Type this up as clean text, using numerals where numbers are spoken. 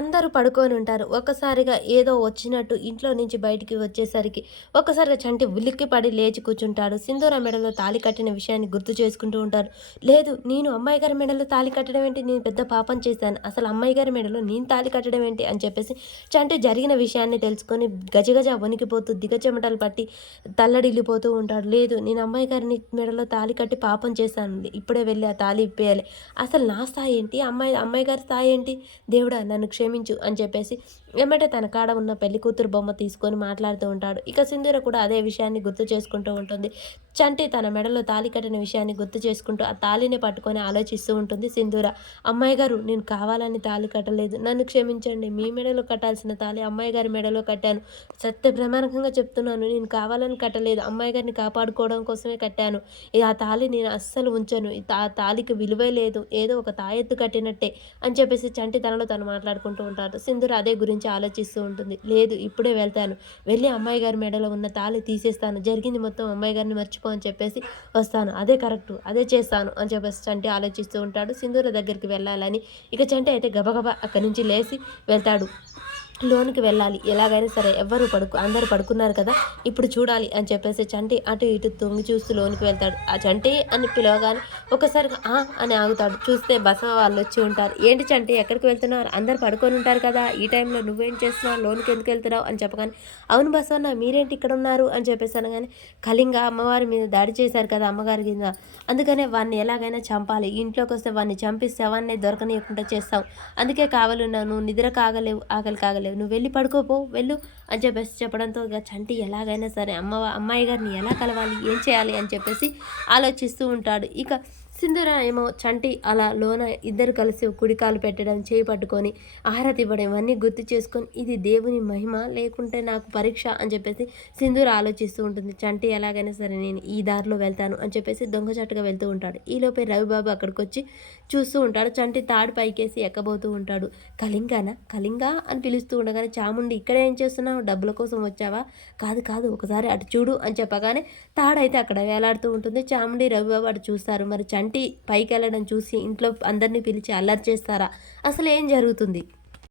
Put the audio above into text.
అందరూ పడుకొని ఉంటారు. ఒక్కసారిగా ఏదో వచ్చినట్టు ఇంట్లో నుంచి బయటికి వచ్చేసరికి ఒక్కసారిగా చంటి ఉలిక్కిపడి లేచి కూర్చుంటాడు. సింధూర మెడలో తాళి కట్టిన విషయాన్ని గుర్తు చేసుకుంటూ ఉంటారు. లేదు, నేను అమ్మాయి గారి మెడలో తాళి కట్టడం ఏంటి? నేను పెద్ద పాపం చేశాను. అసలు అమ్మాయి గారి మెడలో నేను తాళి కట్టడం ఏంటి? అని చెప్పేసి చంటి జరిగిన విషయాన్ని తెలుసుకొని గజగజ వణికిపోతూ దిగచెమటలు పట్టి తల్లడిల్లిపోతూ ఉంటాడు. లేదు, నేను అమ్మాయి గారిని మెడలో తాళి కట్టి పాపం చేశాను. ఇప్పుడే వెళ్ళి ఆ తాళి ఇప్పేయాలి. అసలు నా స్థాయి ఏంటి? అమ్మాయి గారి స్థాయి ఏంటి? దేవుడా నన్ను క్షమించు అని చెప్పేసి ఎమ్మటే తన కాడ ఉన్న పెళ్లి కూతురు బొమ్మ తీసుకొని మాట్లాడుతూ ఉంటాడు. ఇక సింధూర కూడా అదే విషయాన్ని గుర్తు చేసుకుంటూ ఉంటుంది. చంటి తన మెడలో తాళి కట్టిన విషయాన్ని గుర్తు చేసుకుంటూ ఆ తాళిని పట్టుకొని ఆలోచిస్తూ ఉంటుంది సింధూర. అమ్మాయి గారు, నేను కావాలని తాళి కట్టలేదు, నన్ను క్షమించండి. మీ మెడలో కట్టాల్సిన తాళి అమ్మాయి గారి మెడలో కట్టాను. సత్య ప్రమాణకంగా చెప్తున్నాను, నేను కావాలని కట్టలేదు, అమ్మాయి గారిని కాపాడుకోవడం కోసమే కట్టాను. ఆ తాళి నేను అస్సలు ఉంచను. ఆ తాళికి విలువే లేదు, ఏదో ఒక తాయెత్తు కట్టినట్టే అని చెప్పేసి చంటి తనలో తను మాట్లాడుకుంటూ ఉంటారు. సింధూర అదే గురించి ఆలోచిస్తూ ఉంటుంది. లేదు, ఇప్పుడే వెళ్తాను, వెళ్ళి అమ్మాయి గారి మెడలో ఉన్న తాళి తీసేస్తాను, జరిగింది మొత్తం అమ్మాయి గారిని మర్చిపో అని చెప్పేసి వస్తాను, అదే కరెక్టు, అదే చేస్తాను అని చెప్పేసి చంటి ఆలోచిస్తూ ఉంటాడు సింధూర దగ్గరికి వెళ్ళాలని. ఇక చంటి అయితే గబగబా అక్కడి నుంచి లేచి వెళ్తాడు. లోనికి వెళ్ళాలి, ఎలాగైనా సరే అందరూ పడుకున్నారు కదా, ఇప్పుడు చూడాలి అని చెప్పేసి చంటి అటు ఇటు తొంగి చూస్తూ లోనికి వెళ్తాడు. ఆ చంటి అని పిలవగానే ఒక్కసారిగా అని ఆగుతాడు. చూస్తే బసవ వాళ్ళు వచ్చి ఉంటారు. ఏంటి చంటి, ఎక్కడికి వెళ్తున్నారు? అందరు పడుకొని ఉంటారు కదా, ఈ టైంలో నువ్వేం చేస్తున్నావు, లోనికి ఎందుకు వెళ్తున్నావు అని చెప్పగానే, అవును బసవన్న, మీరేంటి ఇక్కడ ఉన్నారు అని చెప్పేసి అనగానే, కళింగ అమ్మవారి మీద దాడి చేశారు కదా అమ్మగారి కింద, అందుకనే వాడిని ఎలాగైనా చంపాలి, ఇంట్లోకి వస్తే వాడిని చంపి శవాన్ని దొరకనీయకుండా చేస్తాం, అందుకే కావాలన్నాను, నిద్ర కాగలేవు, ఆకలి కాగలేవు, నువ్వు వెళ్ళి పడుకోపో, వెళ్ళు అని చెప్పేసి చెప్పడంతో ఇక చంటి ఎలాగైనా సరే అమ్మాయి గారిని ఎలా కలవాలి, ఏం చేయాలి అని చెప్పేసి ఆలోచిస్తూ ఉంటాడు. ఇక సింధూర ఏమో చంటి అలా లోన ఇద్దరు కలిసి కుడికాలు పెట్టడం, చేయి పట్టుకొని ఆహారతి ఇవ్వడం, ఇవన్నీ గుర్తు చేసుకొని ఇది దేవుని మహిమ లేకుంటే నాకు పరీక్ష అని చెప్పేసి సింధూర ఆలోచిస్తూ ఉంటుంది. చంటి ఎలాగైనా సరే నేను ఈ దారిలో వెళ్తాను అని చెప్పేసి దొంగచాటుగా వెళ్తూ ఉంటాడు. ఈలోపే రవిబాబు అక్కడికి వచ్చి చూస్తూ ఉంటాడు. చంటి తాడు పైకేసి ఎక్కబోతూ ఉంటాడు. కళింగా అని పిలుస్తూ ఉండగానే, చాముండి ఇక్కడ ఏం చేస్తున్నావు, డబ్బుల కోసం వచ్చావా? కాదు కాదు, ఒకసారి అటు చూడు అని చెప్పగానే తాడైతే అక్కడ వేలాడుతూ ఉంటుంది. చాముండి రవిబాబు అటు చూస్తారు. మరి చంటి పైకి వెళ్ళడం చూసి ఇంట్లో అందరినీ పిలిచి అల్లరి చేస్తారా? అసలు ఏం జరుగుతుంది?